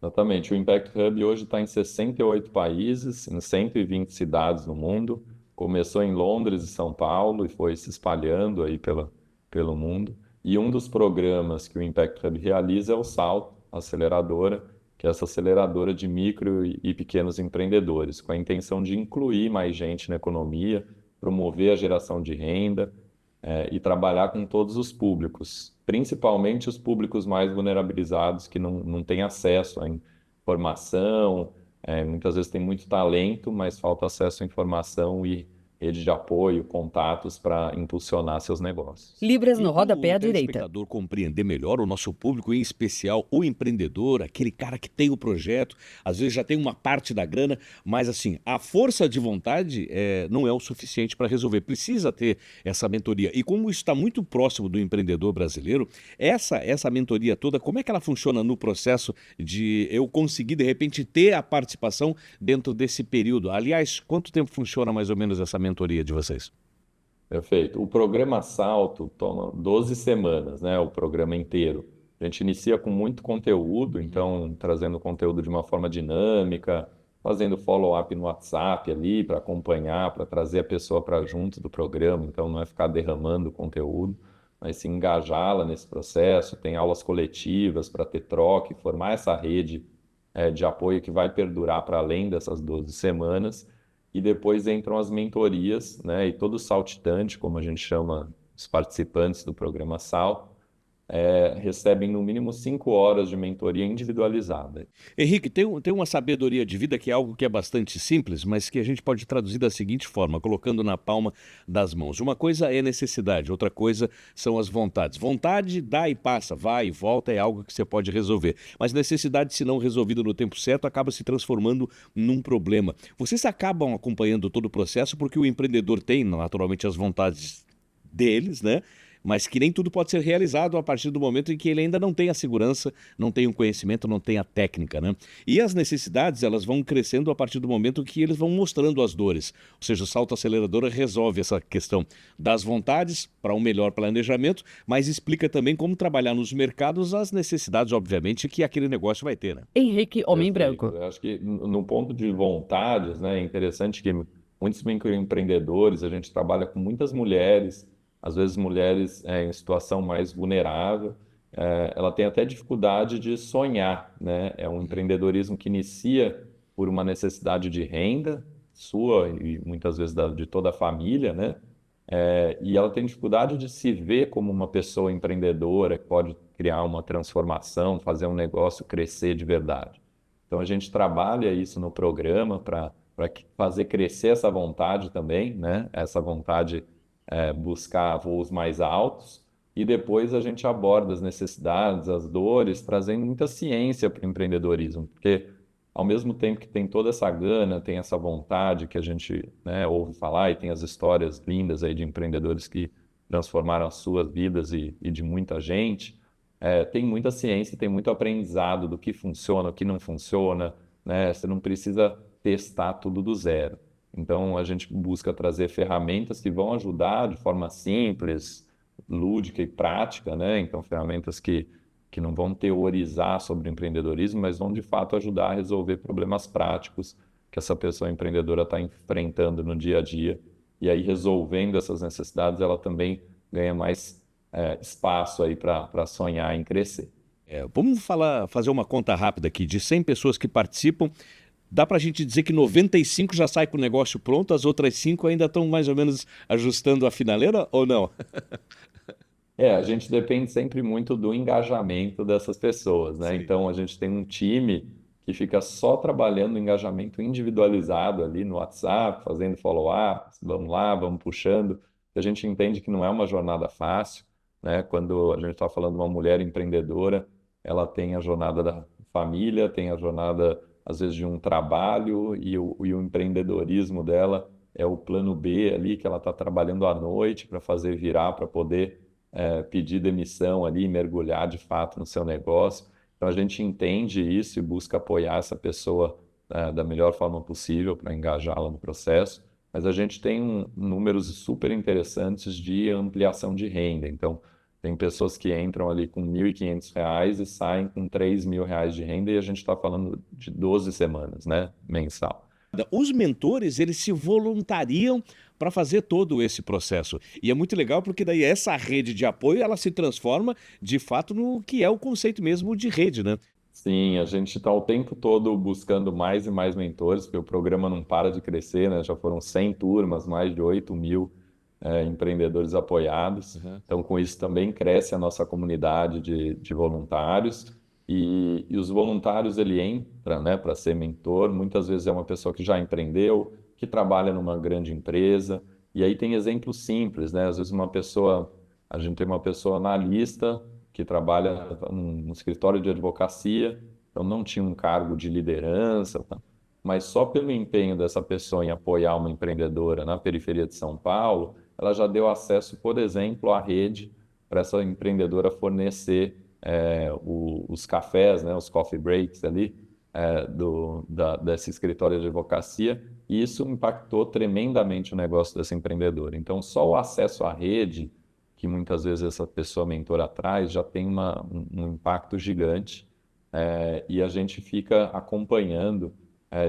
Exatamente. O Impact Hub hoje está em 68 países, em 120 cidades no mundo. Começou em Londres e São Paulo e foi se espalhando aí pelo mundo. E um dos programas que o Impact Hub realiza é o Salto Aceleradora, que é essa aceleradora de micro e pequenos empreendedores, com a intenção de incluir mais gente na economia, promover a geração de renda e trabalhar com todos os públicos, principalmente os públicos mais vulnerabilizados que não têm acesso à informação, muitas vezes tem muito talento, mas falta acesso à informação e rede de apoio, contatos para impulsionar seus negócios. Libras no rodapé à Para o direita. espectador compreender melhor o nosso público, em especial o empreendedor, aquele cara que tem o projeto, às vezes já tem uma parte da grana, mas assim, a força de vontade não é o suficiente para resolver. Precisa ter essa mentoria. E como isso está muito próximo do empreendedor brasileiro, essa mentoria toda, como é que ela funciona no processo de eu conseguir, de repente, ter a participação dentro desse período? Aliás, quanto tempo funciona mais ou menos essa mentoria de vocês? Perfeito. O programa Salto toma 12 semanas, né? O programa inteiro. A gente inicia com muito conteúdo, então trazendo conteúdo de uma forma dinâmica, fazendo follow-up no WhatsApp ali para acompanhar, para trazer a pessoa para junto do programa. Então não é ficar derramando conteúdo, mas sim engajá-la nesse processo. Tem aulas coletivas para ter troca e formar essa rede de apoio que vai perdurar para além dessas 12 semanas. E depois entram as mentorias, né? E todo saltitante, como a gente chama os participantes do programa Sal, recebem no mínimo 5 horas de mentoria individualizada. Henrique, tem uma sabedoria de vida que é algo que é bastante simples, mas que a gente pode traduzir da seguinte forma, colocando na palma das mãos. Uma coisa é necessidade, outra coisa são as vontades. Vontade dá e passa, vai e volta, é algo que você pode resolver. Mas necessidade, se não resolvida no tempo certo, acaba se transformando num problema. Vocês acabam acompanhando todo o processo porque o empreendedor tem, naturalmente, as vontades deles, né? Mas que nem tudo pode ser realizado a partir do momento em que ele ainda não tem a segurança, não tem o conhecimento, não tem a técnica, né? E as necessidades, elas vão crescendo a partir do momento que eles vão mostrando as dores. Ou seja, o Salto Aceleradora resolve essa questão das vontades para um melhor planejamento, mas explica também como trabalhar nos mercados as necessidades, obviamente, que aquele negócio vai ter, né? Henrique, homem branco. Eu acho que no ponto de vontades, né, é interessante que muitos microempreendedores, a gente trabalha com muitas mulheres, às vezes mulheres em situação mais vulnerável, ela tem até dificuldade de sonhar, né? É um empreendedorismo que inicia por uma necessidade de renda sua e muitas vezes de toda a família, né? E ela tem dificuldade de se ver como uma pessoa empreendedora que pode criar uma transformação, fazer um negócio crescer de verdade. Então a gente trabalha isso no programa para fazer crescer essa vontade também, né? Essa vontade buscar voos mais altos e depois a gente aborda as necessidades, as dores, trazendo muita ciência para o empreendedorismo, porque ao mesmo tempo que tem toda essa gana, tem essa vontade que a gente, né, ouve falar e tem as histórias lindas aí de empreendedores que transformaram as suas vidas e de muita gente, tem muita ciência, tem muito aprendizado do que funciona, o que não funciona, né? Você não precisa testar tudo do zero. Então, a gente busca trazer ferramentas que vão ajudar de forma simples, lúdica e prática, né? Então, ferramentas que não vão teorizar sobre empreendedorismo, mas vão, de fato, ajudar a resolver problemas práticos que essa pessoa empreendedora está enfrentando no dia a dia. E aí, resolvendo essas necessidades, ela também ganha mais espaço aí para sonhar em crescer. Vamos fazer uma conta rápida aqui. De 100 pessoas que participam, dá para a gente dizer que 95 já sai com o negócio pronto, as outras 5 ainda estão mais ou menos ajustando a finaleira ou não? A gente depende sempre muito do engajamento dessas pessoas, né? Sim. Então a gente tem um time que fica só trabalhando o engajamento individualizado ali no WhatsApp, fazendo follow-up, vamos lá, vamos puxando. A gente entende que não é uma jornada fácil, né? Quando a gente está falando de uma mulher empreendedora, ela tem a jornada da família, tem a jornada às vezes de um trabalho e o empreendedorismo dela é o plano B ali, que ela está trabalhando à noite para fazer virar, para poder pedir demissão ali e mergulhar de fato no seu negócio. Então a gente entende isso e busca apoiar essa pessoa da melhor forma possível para engajá-la no processo, mas a gente tem números super interessantes de ampliação de renda. Então, tem pessoas que entram ali com R$ 1.500 e saem com R$ 3.000 de renda, e a gente está falando de 12 semanas, né, mensal. Os mentores, eles se voluntariam para fazer todo esse processo. E é muito legal porque daí essa rede de apoio, ela se transforma de fato no que é o conceito mesmo de rede, né? Sim, a gente está o tempo todo buscando mais e mais mentores, porque o programa não para de crescer, né? Já foram 100 turmas, mais de 8.000 empreendedores apoiados. Então, com isso também cresce a nossa comunidade de voluntários. E os voluntários, ele entra, né, para ser mentor. Muitas vezes é uma pessoa que já empreendeu, que trabalha numa grande empresa. E aí tem exemplos simples, né? Às vezes a gente tem uma pessoa analista que trabalha num escritório de advocacia, então não tinha um cargo de liderança, tá? Mas só pelo empenho dessa pessoa em apoiar uma empreendedora na periferia de São Paulo, ela já deu acesso, por exemplo, à rede para essa empreendedora fornecer os cafés, né, os coffee breaks ali desse escritório de advocacia, e isso impactou tremendamente o negócio dessa empreendedora. Então, só o acesso à rede, que muitas vezes essa pessoa mentora traz, já tem um impacto gigante, e a gente fica acompanhando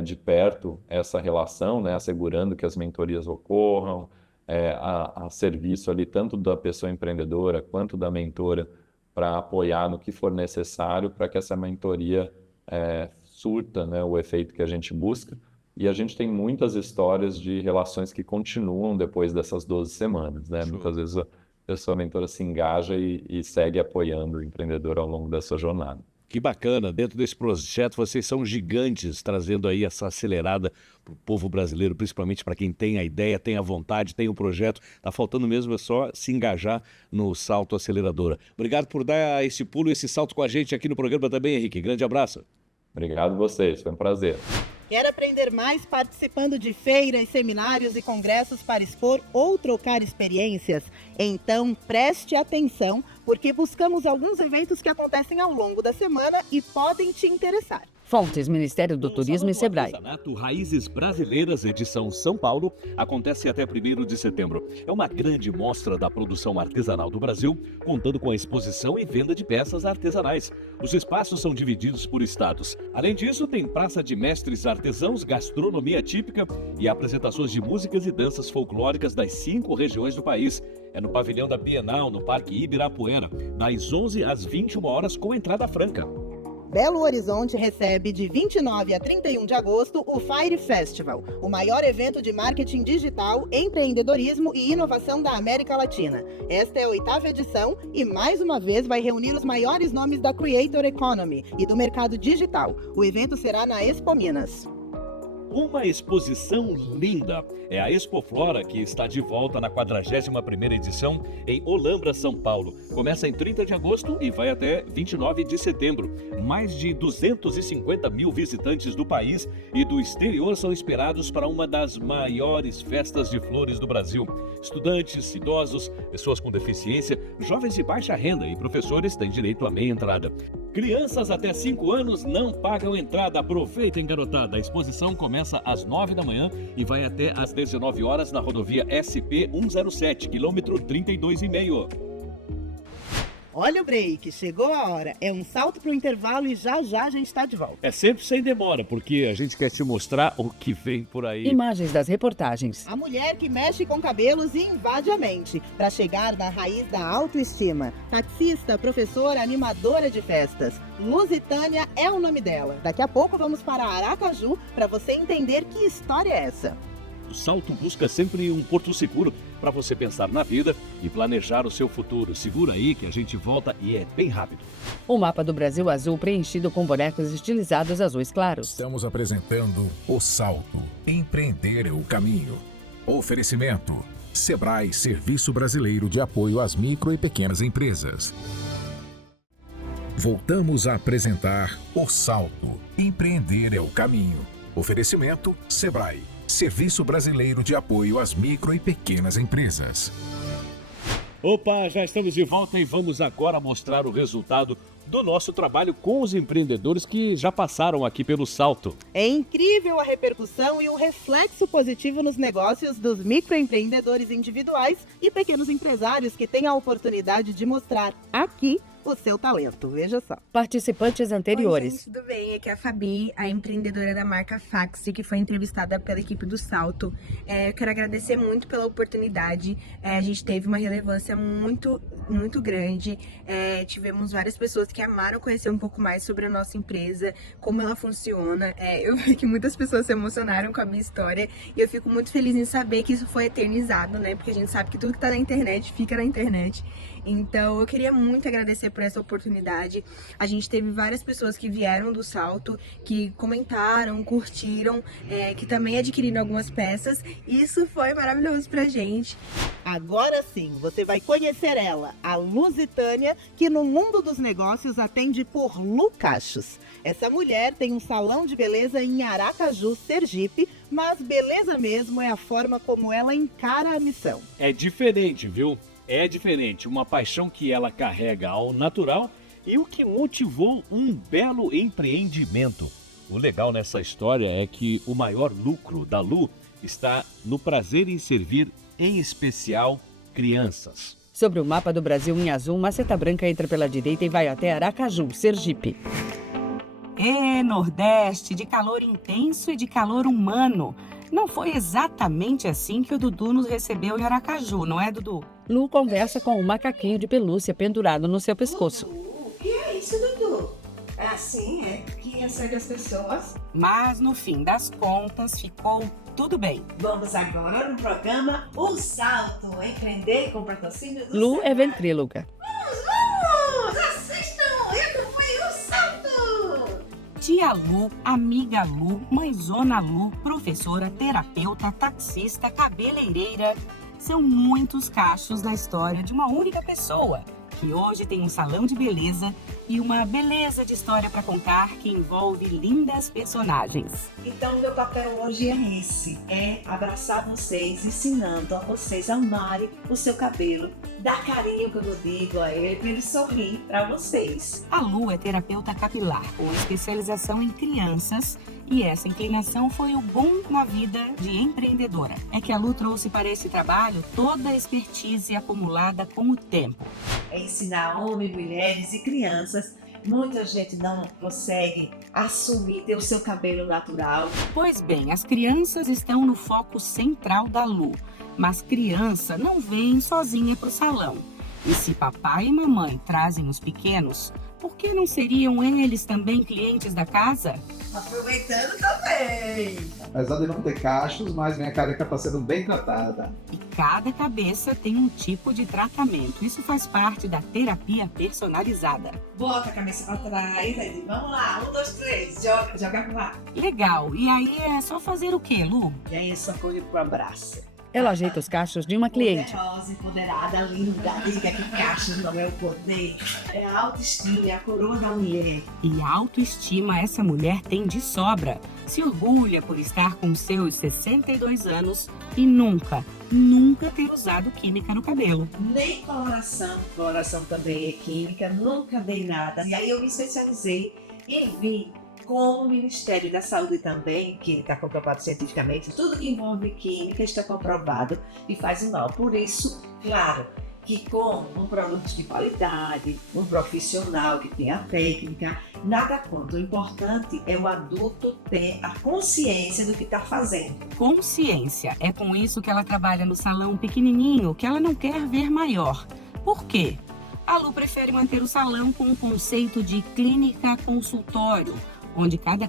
de perto essa relação, né, assegurando que as mentorias ocorram, a serviço ali tanto da pessoa empreendedora quanto da mentora, para apoiar no que for necessário para que essa mentoria surta, né, o efeito que a gente busca. E a gente tem muitas histórias de relações que continuam depois dessas 12 semanas, né? Muitas vezes a pessoa mentora se engaja e segue apoiando o empreendedor ao longo dessa jornada. Que bacana, dentro desse projeto vocês são gigantes, trazendo aí essa acelerada para o povo brasileiro, principalmente para quem tem a ideia, tem a vontade, tem o projeto. Está faltando mesmo é só se engajar no Salto Aceleradora. Obrigado por dar esse pulo, esse salto com a gente aqui no programa também, Henrique. Grande abraço. Obrigado a vocês, foi um prazer. Quer aprender mais participando de feiras, seminários e congressos para expor ou trocar experiências? Então preste atenção, porque buscamos alguns eventos que acontecem ao longo da semana e podem te interessar. Fontes, Ministério do Turismo e Sebrae. O Artesanato Raízes Brasileiras, edição São Paulo, acontece até 1º de setembro. É uma grande mostra da produção artesanal do Brasil, contando com a exposição e venda de peças artesanais. Os espaços são divididos por estados. Além disso, tem praça de mestres artesãos, gastronomia típica e apresentações de músicas e danças folclóricas das 5 regiões do país. É no pavilhão da Bienal, no Parque Ibirapuera, das 11 às 21 horas, com entrada franca. Belo Horizonte recebe de 29 a 31 de agosto o Fire Festival, o maior evento de marketing digital, empreendedorismo e inovação da América Latina. Esta é a 8ª edição e, mais uma vez, vai reunir os maiores nomes da Creator Economy e do mercado digital. O evento será na Expo Minas. Uma exposição linda. É a Expo Flora, que está de volta na 41ª edição em Olambra, São Paulo. Começa em 30 de agosto e vai até 29 de setembro. Mais de 250 mil visitantes do país e do exterior são esperados para uma das maiores festas de flores do Brasil. Estudantes, idosos, pessoas com deficiência, jovens de baixa renda e professores têm direito à meia entrada. Crianças até 5 anos não pagam entrada. Aproveitem, garotada. A exposição começa às 9 da manhã e vai até às 19 horas na rodovia SP-107, quilômetro 32,5. Olha o break, chegou a hora. É um salto para o intervalo e já a gente está de volta. É sempre sem demora, porque a gente quer te mostrar o que vem por aí. Imagens das reportagens. A mulher que mexe com cabelos e invade a mente, para chegar na raiz da autoestima. Taxista, professora, animadora de festas. Lusitânia é o nome dela. Daqui a pouco vamos para Aracaju para você entender que história é essa. O Salto busca sempre um porto seguro para você pensar na vida e planejar o seu futuro. Segura aí que a gente volta e é bem rápido. O mapa do Brasil azul preenchido com bonecos estilizados azuis claros. Estamos apresentando O Salto. Empreender é o caminho. Oferecimento. Sebrae, Serviço Brasileiro de Apoio às Micro e Pequenas Empresas. Voltamos a apresentar O Salto. Empreender é o caminho. Oferecimento. Sebrae, Serviço Brasileiro de Apoio às Micro e Pequenas Empresas. Opa, já estamos de volta e vamos agora mostrar o resultado do nosso trabalho com os empreendedores que já passaram aqui pelo Salto. É incrível a repercussão e o reflexo positivo nos negócios dos microempreendedores individuais e pequenos empresários que têm a oportunidade de mostrar aqui o seu talento. Veja só. Participantes anteriores. Oi, gente, tudo bem? Aqui é a Fabi, a empreendedora da marca Faxi, que foi entrevistada pela equipe do Salto. Eu quero agradecer muito pela oportunidade. A gente teve uma relevância muito grande. Tivemos várias pessoas que amaram conhecer um pouco mais sobre a nossa empresa, como ela funciona. Eu vi que muitas pessoas se emocionaram com a minha história e eu fico muito feliz em saber que isso foi eternizado, né? Porque a gente sabe que tudo que tá na internet fica na internet. Então, eu queria muito agradecer por essa oportunidade. A gente teve várias pessoas que vieram do Salto, que comentaram, curtiram, que também adquiriram algumas peças. Isso foi maravilhoso pra gente. Agora sim, você vai conhecer ela, a Lusitânia, que no mundo dos negócios atende por Lu Cachos. Essa mulher tem um salão de beleza em Aracaju, Sergipe, mas beleza mesmo é a forma como ela encara a missão. É diferente, viu? É diferente, uma paixão que ela carrega ao natural e o que motivou um belo empreendimento. O legal nessa história é que o maior lucro da Lu está no prazer em servir, em especial, crianças. Sobre o mapa do Brasil em azul, uma seta branca entra pela direita e vai até Aracaju, Sergipe. Nordeste, de calor intenso e de calor humano. Não foi exatamente assim que o Dudu nos recebeu em Aracaju, não é, Dudu? Lu conversa com um macaquinho de pelúcia pendurado no seu pescoço. O que é isso, Dudu? Assim é que recebe as pessoas. Mas no fim das contas ficou tudo bem. Vamos agora no programa O Salto, empreender com patrocínio do Lu é ventríloca. Vamos! Assistam e acompanhem O Salto! Tia Lu, amiga Lu, mãezona Lu, professora, terapeuta, taxista, cabeleireira. São muitos cachos na história de uma única pessoa, que hoje tem um salão de beleza e uma beleza de história para contar que envolve lindas personagens. Então, meu papel hoje é esse, é abraçar vocês, ensinando a vocês a amarem o seu cabelo, dar carinho, como eu digo a ele, para ele sorrir para vocês. A Lu é terapeuta capilar, com especialização em crianças, e essa inclinação foi o boom na vida de empreendedora. É que a Lu trouxe para esse trabalho toda a expertise acumulada com o tempo. É ensinar homens, mulheres e crianças. Muita gente não consegue assumir, ter o seu cabelo natural. Pois bem, as crianças estão no foco central da Lu, mas criança não vem sozinha para o salão. E se papai e mamãe trazem os pequenos, por que não seriam eles também clientes da casa? Aproveitando também! Apesar de não ter cachos, mas minha careca está sendo bem tratada. E cada cabeça tem um tipo de tratamento. Isso faz parte da terapia personalizada. Bota a cabeça para trás, aí vamos lá, 1, 2, 3, joga para lá. Legal, e aí é só fazer o quê, Lu? E aí é só correr pro abraço. Ela ajeita os cachos de uma cliente. Poderosa, empoderada, linda, diga que cachos não é o poder. É a autoestima, é a coroa da mulher. E a autoestima essa mulher tem de sobra. Se orgulha por estar com seus 62 anos e nunca ter usado química no cabelo. Nem coloração também é química, nunca dei nada. E aí eu me especializei e vi como o Ministério da Saúde também, que está comprovado cientificamente, tudo que envolve química está comprovado e faz mal. Por isso, claro, que com um produto de qualidade, um profissional que tem a técnica, nada contra. O importante é o adulto ter a consciência do que está fazendo. Consciência. É com isso que ela trabalha no salão pequenininho, que ela não quer ver maior. Por quê? A Lu prefere manter o salão com o conceito de clínica consultório, onde cada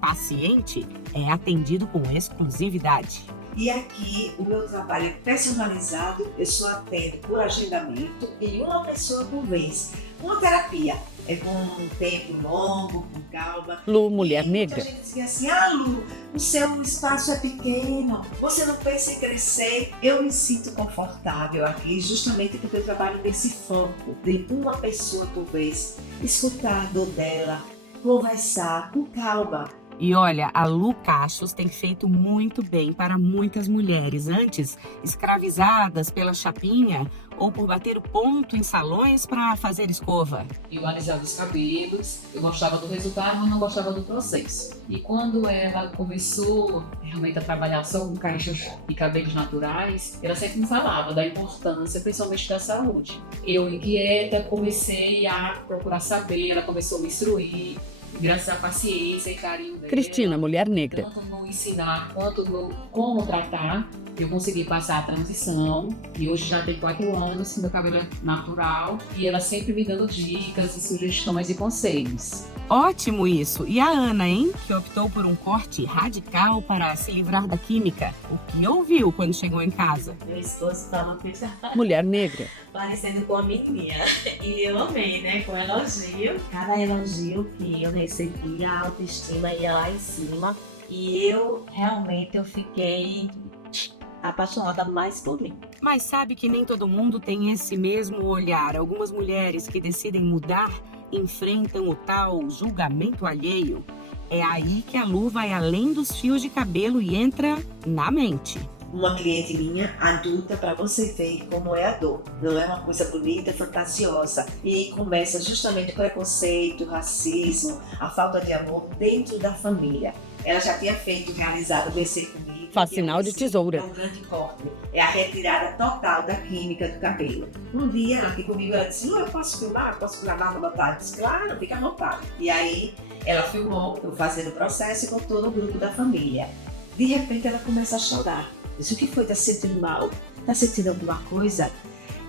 paciente, é atendido com exclusividade. E aqui o meu trabalho é personalizado, eu só atendo por agendamento e uma pessoa por vez. Uma terapia é com um tempo longo, com calma. Lu, mulher negra. A gente diz assim, Lu, o seu espaço é pequeno, você não pensa em crescer. Eu me sinto confortável aqui justamente porque eu trabalho nesse foco de uma pessoa por vez, escutar a dor dela, conversar com calma, E olha, a Lu Cachos tem feito muito bem para muitas mulheres, antes escravizadas pela chapinha ou por bater o ponto em salões para fazer escova. Eu alisava os cabelos, eu gostava do resultado, mas não gostava do processo. E quando ela começou realmente a trabalhar só com caixas e cabelos naturais, ela sempre me falava da importância, principalmente da saúde. Eu, inquieta, comecei a procurar saber, ela começou a me instruir. Graças à paciência e carinho dela, Cristina, mulher negra. Tanto no ensinar quanto no como tratar, eu consegui passar a transição. E hoje já tem 4 anos, meu cabelo é natural. E ela sempre me dando dicas e sugestões e conselhos. Ótimo isso! E a Ana, hein? Que optou por um corte radical para se livrar da química. O que ouviu quando chegou em casa? Meu esposo estava Mulher negra. parecendo com a menina. E eu amei, né? Com elogio. Cada elogio que eu recebi, a autoestima ia lá em cima. E eu fiquei apaixonada mais por mim. Mas sabe que nem todo mundo tem esse mesmo olhar. Algumas mulheres que decidem mudar enfrentam o tal julgamento alheio. É aí que a Lu vai além dos fios de cabelo e entra na mente. Uma cliente minha, adulta, para você ver como é a dor. Não é uma coisa bonita, fantasiosa. E aí começa justamente o preconceito, o racismo, a falta de amor dentro da família. Ela já tinha realizado o BC comigo. Facinal de tesoura. É um grande corte. É a retirada total da química do cabelo. Um dia, aqui comigo, ela disse, eu posso filmar? Posso gravar uma vontade? Eu disse, claro, fica à vontade. E aí, ela filmou, eu fazendo o processo e com todo o grupo da família. De repente, ela começa a chorar. Disse, o que foi? Tá se sentindo mal? Tá sentindo alguma coisa?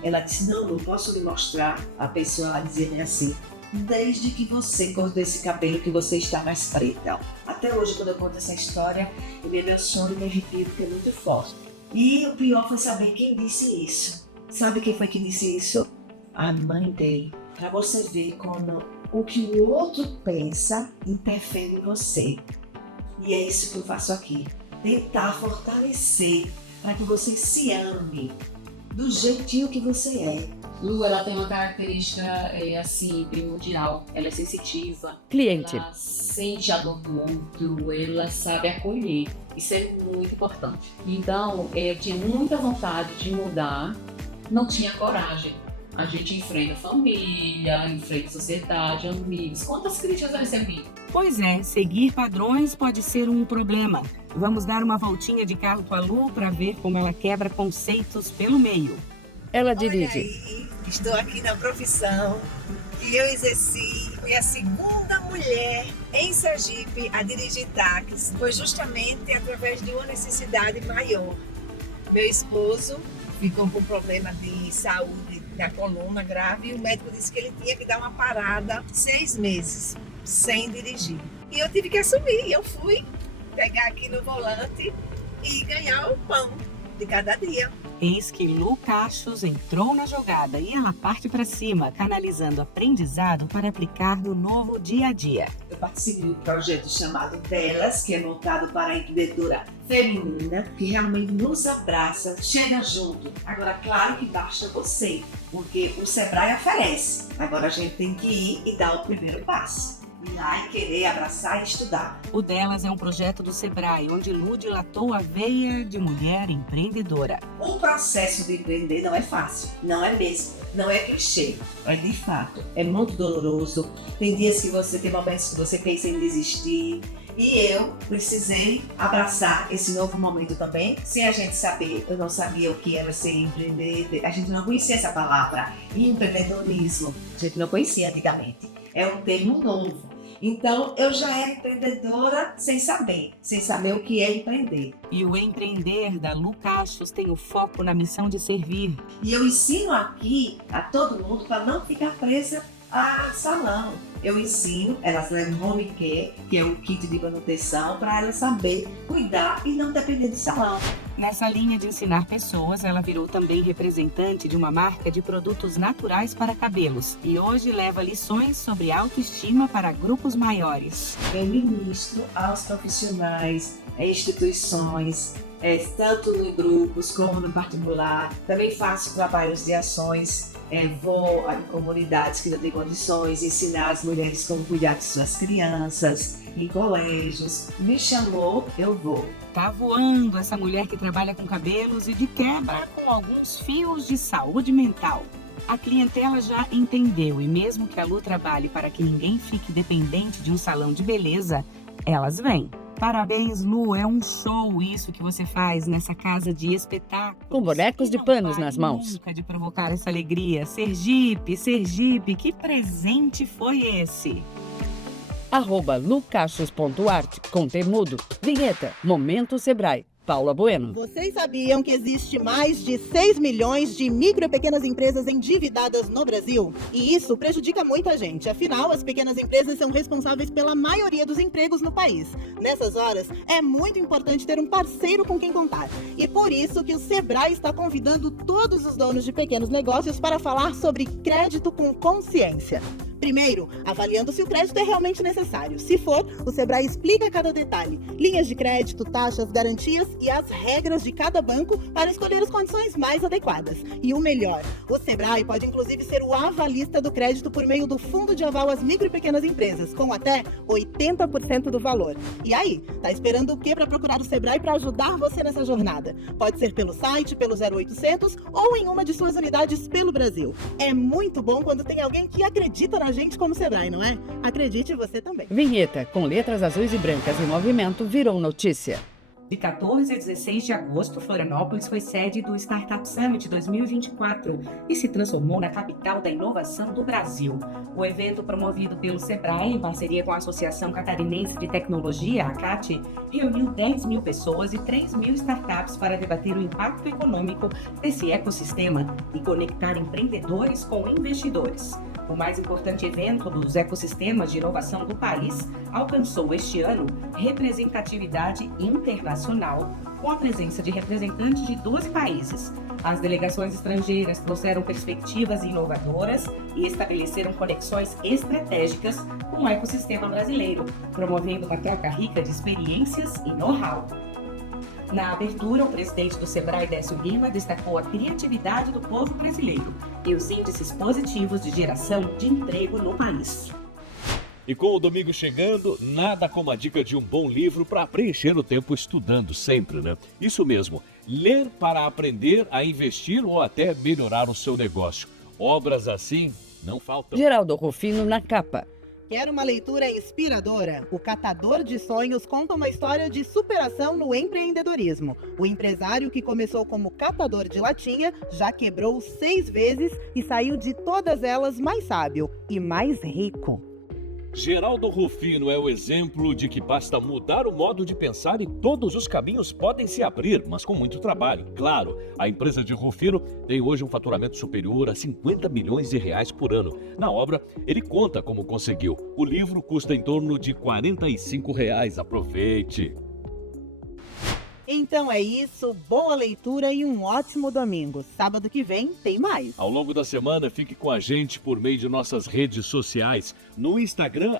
Ela disse, não posso lhe mostrar. A pessoa dizendo assim, desde que você cortou esse cabelo que você está mais preta. Até hoje, quando eu conto essa história, eu me emociono e me arrepio porque é muito forte. E o pior foi saber quem disse isso. Sabe quem foi que disse isso? A mãe dele. Para você ver como o que o outro pensa interfere em você. E é isso que eu faço aqui. Tentar fortalecer para que você se ame do jeitinho que você é. Lu, ela tem uma característica assim, primordial. Ela é sensitiva. Cliente. Ela sente a dor do outro, ela sabe acolher. Isso é muito importante. Então, eu tinha muita vontade de mudar, não tinha coragem. A gente enfrenta família, enfrenta sociedade, amigos. Quantas críticas eu recebi? Pois é, seguir padrões pode ser um problema. Vamos dar uma voltinha de carro com a Lu para ver como ela quebra conceitos pelo meio. Ela dirige. Aí, estou aqui na profissão que eu exerci. Fui a segunda mulher em Sergipe a dirigir táxi. Foi justamente através de uma necessidade maior. Meu esposo ficou com problema de saúde na coluna grave e o médico disse que ele tinha que dar uma parada 6 meses sem dirigir. E eu tive que assumir. Eu fui pegar aqui no volante e ganhar o pão de cada dia. Eis que Lu Cachos entrou na jogada e ela parte para cima, canalizando aprendizado para aplicar no novo dia a dia. Eu participei do projeto chamado Delas, que é voltado para a empreendedora feminina, que realmente nos abraça, chega junto. Agora, claro que basta você, porque o Sebrae oferece. Agora a gente tem que ir e dar o primeiro passo. Ir lá e querer abraçar e estudar. O Delas é um projeto do Sebrae, onde Lu dilatou a veia de mulher empreendedora. O processo de empreender não é fácil, não é mesmo, não é clichê, é de fato, é muito doloroso. Tem dias que você tem momentos que você pensa em desistir. E eu precisei abraçar esse novo momento também, sem a gente saber. Eu não sabia o que era ser empreender, a gente não conhecia essa palavra, empreendedorismo, a gente não conhecia antigamente. É um termo novo. Então, eu já era empreendedora sem saber o que é empreender. E o empreender da Lu Cachos tem o foco na missão de servir. E eu ensino aqui a todo mundo para não ficar presa a salão. Eu ensino, elas levam home care, que é o kit de manutenção, para elas saber cuidar e não depender de salão. Nessa linha de ensinar pessoas, ela virou também representante de uma marca de produtos naturais para cabelos e hoje leva lições sobre autoestima para grupos maiores. Eu ministro aos profissionais, instituições, tanto em grupos como no particular. Também faço trabalhos de ações, vou em comunidades que não têm condições, ensinar as mulheres mulheres como cuidar de suas crianças, em colégios. Me chamou, eu vou. Tá voando essa mulher que trabalha com cabelos e de quebra com alguns fios de saúde mental. A clientela já entendeu e mesmo que a Lu trabalhe para que ninguém fique dependente de um salão de beleza, elas vêm. Parabéns, Lu, é um show isso que você faz nessa casa de espetáculo. Com bonecos de panos nas mãos. Nunca de provocar essa alegria. Sergipe, que presente foi esse? @lucachos.art, com temudo. Vinheta, Momento Sebrae. Paula Bueno. Vocês sabiam que existe mais de 6 milhões de micro e pequenas empresas endividadas no Brasil? E isso prejudica muita gente. Afinal, as pequenas empresas são responsáveis pela maioria dos empregos no país. Nessas horas, é muito importante ter um parceiro com quem contar. E por isso que o Sebrae está convidando todos os donos de pequenos negócios para falar sobre crédito com consciência. Primeiro, avaliando se o crédito é realmente necessário. Se for, o Sebrae explica cada detalhe, linhas de crédito, taxas, garantias e as regras de cada banco para escolher as condições mais adequadas. E o melhor, o Sebrae pode inclusive ser o avalista do crédito por meio do Fundo de Aval às Micro e Pequenas Empresas, com até 80% do valor. E aí, tá esperando o quê para procurar o Sebrae para ajudar você nessa jornada? Pode ser pelo site, pelo 0800 ou em uma de suas unidades pelo Brasil. É muito bom quando tem alguém que acredita na gente como Sebrae, não é? Acredite você também. Vinheta, com letras azuis e brancas em movimento, virou notícia. De 14 a 16 de agosto, Florianópolis foi sede do Startup Summit 2024 e se transformou na capital da inovação do Brasil. O evento, promovido pelo Sebrae, em parceria com a Associação Catarinense de Tecnologia, a ACAT, reuniu 10 mil pessoas e 3 mil startups para debater o impacto econômico desse ecossistema e conectar empreendedores com investidores. O mais importante evento dos ecossistemas de inovação do país alcançou este ano representatividade internacional, com a presença de representantes de 12 países. As delegações estrangeiras trouxeram perspectivas inovadoras e estabeleceram conexões estratégicas com o ecossistema brasileiro, promovendo uma troca rica de experiências e know-how. Na abertura, o presidente do Sebrae, Décio Lima, destacou a criatividade do povo brasileiro e os índices positivos de geração de emprego no país. E com o domingo chegando, nada como a dica de um bom livro para preencher o tempo estudando sempre, né? Isso mesmo, ler para aprender a investir ou até melhorar o seu negócio. Obras assim não faltam. Geraldo Rufino na capa. Quer uma leitura inspiradora? O Catador de Sonhos conta uma história de superação no empreendedorismo. O empresário que começou como catador de latinha já quebrou 6 vezes e saiu de todas elas mais sábio e mais rico. Geraldo Rufino é o exemplo de que basta mudar o modo de pensar e todos os caminhos podem se abrir, mas com muito trabalho. Claro, a empresa de Rufino tem hoje um faturamento superior a 50 milhões de reais por ano. Na obra, ele conta como conseguiu. O livro custa em torno de R$ 45. Aproveite! Então é isso, boa leitura e um ótimo domingo. Sábado que vem tem mais. Ao longo da semana, fique com a gente por meio de nossas redes sociais. No Instagram,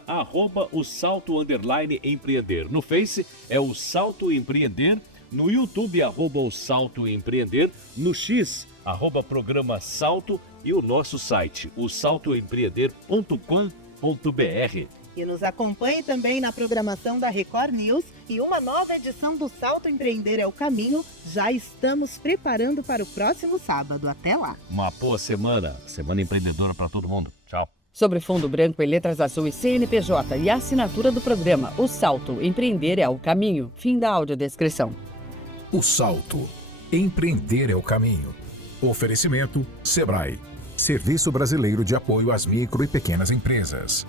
@o_salto_empreender. No Face é o Salto Empreender. No YouTube, @o Salto Empreender. No X, @programa Salto. E o nosso site, o saltoempreender.com.br. E nos acompanhe também na programação da Record News e uma nova edição do Salto Empreender é o Caminho. Já estamos preparando para o próximo sábado. Até lá. Uma boa semana empreendedora para todo mundo. Tchau. Sobre fundo branco em letras azuis, CNPJ e assinatura do programa, o Salto Empreender é o Caminho. Fim da audiodescrição. O Salto Empreender é o Caminho. Oferecimento Sebrae, Serviço Brasileiro de Apoio às Micro e Pequenas Empresas.